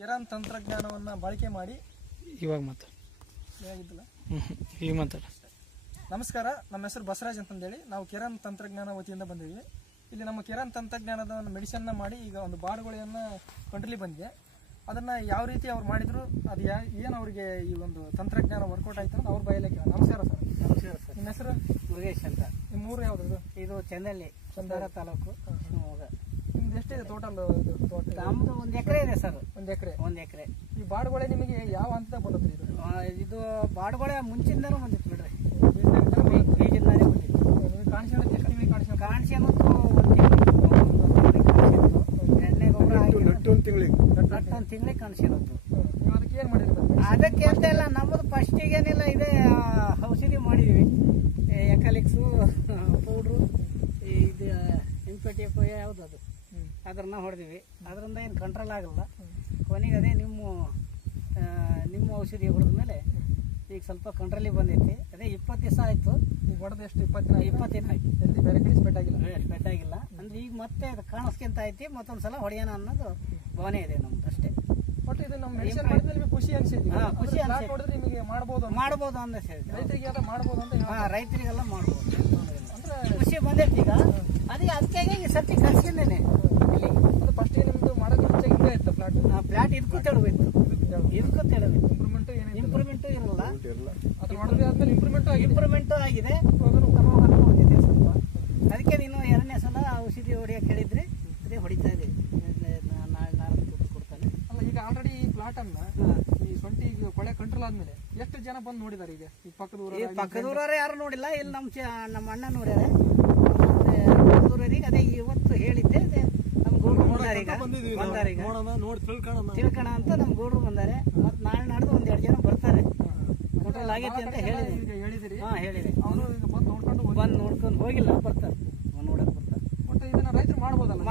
Chiron ತಂತ್ರಜ್ಞಾನವನ್ನು ಬಳಕೆ ಮಾಡಿ. ಇವಾಗ ಮಾತಾಡ. ಹೇಗಿದ್ದಿಲ್ಲ ಈಗ ಮಾತಾಡ. ನಮಸ್ಕಾರ ನಮ್ಮ ಹೆಸರು ಬಸರಾಜ್ ಅಂತಂದೇಳಿ. ನಾವು ಕಿರಾನ್ ತಂತ್ರಜ್ಞಾನ ವತಿಯಿಂದ ಬಂದಿದ್ವಿ ಇಲ್ಲಿ ನಮ್ಮ ಕಿರಾನ್ ತಂತ್ರಜ್ಞಾನದ ಒಂದು ಮೆಡಿಸನ್ನ ಮಾಡಿ ಈಗ ಒಂದು ಬಾಡುಗೋಳಿಯನ್ನು ಕಂಟ್ರಲ್ಲಿ ಬಂದಿದೆ. ಅದನ್ನು ಯಾವ ರೀತಿ ಅವ್ರು ಮಾಡಿದ್ರು ಅದು ಯಾ ಏನು ಅವರಿಗೆ ಈ ಒಂದು ತಂತ್ರಜ್ಞಾನ ವರ್ಕೌಟ್ ಆಯ್ತು ಅಂತ ಅವ್ರ ಬಯಲೇ ಕೇಳ ನಮಸ್ಕಾರ ಸರ್. ನಮಸ್ಕಾರ ಸರ್. ನಿಮ್ಮ ಹೆಸರು? ಮುರುಗೇಶ್ ಅಂತ. ನಿಮ್ಮ ಊರು ಯಾವ್ದು? ಇದು ಚೆನ್ನಲ್ಲಿ ಚಂದಾರ ತಾಲೂಕು. ಶಿವಮೊಗ್ಗ. ನಿಮ್ದು ಎಷ್ಟಿದೆ ಟೋಟಲ್ ಇದು ತೋಟ ನಮ್ದು ಒಂದು ಎಕರೆ ಇದೆ ಸರ್. ಒಂದು ಎಕರೆ. ಒಂದು ಎಕರೆ. ಈ ಬಾಡುಗೋಳೆ ನಿಮಗೆ ಯಾವ ಹಂತದಾಗ ಬರುತ್ತೆ ಇದು? ಇದು ಬಾಡುಗೊಳೆ ಮುಂಚಿಂದನೂ ಬಂದಿತ್ತು ಬಿಡ್ರಿ. ಬೀಜದಿಂದಾನೇ ಬಂದಿತ್ತು. ನಿಮಗೆ ಕಾಣಿಸ್ಕೊಂಡು ಎಷ್ಟು ತಿಂಗಳಿಗೆ ಕಾಣಿಸ್ಕೊಂಡು ಕಾಣಿಸಿ ಅನ್ನೋದು ಒಂದು ಎಣ್ಣೆ ಗೊಬ್ಬರ ಹಾಕಿ ಒಂದು ತಿಂಗಳಿಗೆ. ನಟ್ಟು ಒಂದು ತಿಂಗಳಿಗೆ. ಕಾಣಿಸಿರೋದು. ನೀವು ಅದಕ್ಕೆ ಏನು ಮಾಡಿದ್ರಿ ಅದಕ್ಕೆ ಅಂತ ಇಲ್ಲ ನಮ್ಮದು ಫಸ್ಟಿಗೇನಿಲ್ಲ ಇದೆ ಆ, ಔಷಧಿ ಮಾಡಿದ್ವಿ. ಎಕಲಿಕ್ಸು ಪೌಡ್ರು ಇದು ಇಂಪೆಟಿ ಯಾವುದು ಅದು? ಅದನ್ನ ಹೊಡೆದಿವಿ. ಅದರಿಂದ ಏನು ಕಂಟ್ರೋಲ್ ಆಗಲ್ಲ. ಕೊನೆಗೆ ಅದೇ ನಿಮ್ಮ ನಿಮ್ಮ ಔಷಧಿ ಹೊಡೆದ ಮೇಲೆ ಈಗ ಸ್ವಲ್ಪ ಕಂಟ್ರೋಲಿಗೆ ಬಂದೈತಿ. ಅದೇ ಇಪ್ಪತ್ತು ದಿವಸ ಆಯಿತು. ಈಗ ಹೊಡೆದು ಎಷ್ಟು? ಇಪ್ಪತ್ತು ದಿನ ಇಪ್ಪತ್ತು ದಿನ ಆಯ್ತು. ಎಲ್ಲಿ ಬೇರೆ ಕಡೆ ಸ್ಪೆಟ್ ಆಗಿಲ್ಲ? ಸ್ಪೆಟ್ ಆಗಿಲ್ಲ. ಅಂದ್ರೆ ಈಗ ಮತ್ತೆ ಅದು ಕಾಣಿಸ್ಕೊಂತ ಐತಿ ಮತ್ತೊಂದು ಸಲ ಹೊಡೆಯೋಣ ಅನ್ನೋದು ಭಾವನೆ ಇದೆ ನಮ್ದು ಅಷ್ಟೇ. ಒಟ್ಟು ಇದು ನಮ್ಮ ಮೆಡಿಸಿನ್ ಮಾಡಿದ್ರೆ ನಿಮಗೆ ಖುಷಿ ಅನ್ಸಿದ್ವಿ ಖುಷಿ. ನೋಡಿದ್ರೆ ನಿಮಗೆ ಮಾಡ್ಬೋದು. ಮಾಡ್ಬೋದು ಅಂತ ಹೇಳಿದ್ರು ರೈತರಿಗೆ ಎಲ್ಲ ಮಾಡ್ಬೋದು ಅಂತ ಹಾಂ ರೈತರಿಗೆಲ್ಲ ಮಾಡ್ಬೋದು. ಅಂದ್ರೆ ಖುಷಿ ಬಂದೈತಿ ಈಗ. ಅದೇ ಅದಕ್ಕೆ ಈ ಸರ್ತಿ ಪ್ಲಾಟ್ ಇದಕ್ಕೂ ತೆಳಬೇಕು. ಇದಕ್ಕೂ ತೆಳಬೇಕು. ಇಂಪ್ರೂವ್ಮೆಂಟ್ ಇರಲ್ಲ. ಇಂಪ್ರೂವ್ಮೆಂಟ್ ಆಗಿದೆ. ಅದಕ್ಕೆ ನೀನು ಎರಡನೇ ಸಲ ಔಷಧಿ ಹೊಡಿಯಕ್ಕೆ ಹೇಳಿದ್ರೆ ಅದೇ ಹೊಡಿತಾ ಇದೆ. ನಾಳೆ ದುಡ್ಡು ಕೊಡ್ತಾನೆ. ಅಲ್ಲ ಈಗ ಆಲ್ರೆಡಿ ಈ ಪ್ಲಾಟ್ ಅನ್ನ ಈ ಸೊಂಟಿ ಈಗ ಕೊಳೆ ಕಂಟ್ರೋಲ್ ಆದ್ಮೇಲೆ ಎಷ್ಟು ಜನ ಬಂದು ನೋಡಿದಾರೆ ಈಗ? ಈ ಪಕ್ಕದೂರ ಈ ಯಾರು ನೋಡಿಲ್ಲ. ಇಲ್ಲಿ ನಮ್ಮ ಚ ನಮ್ಮ ಅಣ್ಣ ನೋಡ್ಯಾರ ಮತ್ತೆ ಪಕ್ಕದೂರವ್ರಿಗೆ ಅದೇ ಇವತ್ತು ಹೇಳಿದ್ದೆ ಅದೇ ನಮ್ಮ ಗೌಡ್ರು ಬಂದಾರ ಈಗ ಬಂದಾರ ಈಗ. ನೋಡಿ ತಿಳ್ಕೊಳ್ಳೋಣ ತಿಳ್ಕಣ ಅಂತ ನಮ್ಮ ಗೌಡ್ರು ಬಂದಾರೆ. ಮತ್ತೆ ನಾಳೆ ನಾಡ್ದು ಒಂದ್ ಎರಡು ಜನ ಬರ್ತಾರೆ. ಕಂಟ್ರೋಲ್ ಆಗೈತಿ ಅಂತ ಹೇಳಿದ್ರಿ ಹೇಳಿದಿರಿ. ಹಾ ಹೇಳಿರಿ ಅವರು ಈಗ ಬಂದು ನೋಡ್ಕೊಂಡು ಬಂದು ನೋಡ್ಕೊಂಡು ಹೋಗಿಲ್ಲ ಬರ್ತಾರೆ. ನೋಡಕ್ ಬರ್ತಾರೆ. ಒಟ್ಟು ಇದನ್ನ ರೈತರು ಮಾಡ್ಬೋದಲ್ಲ?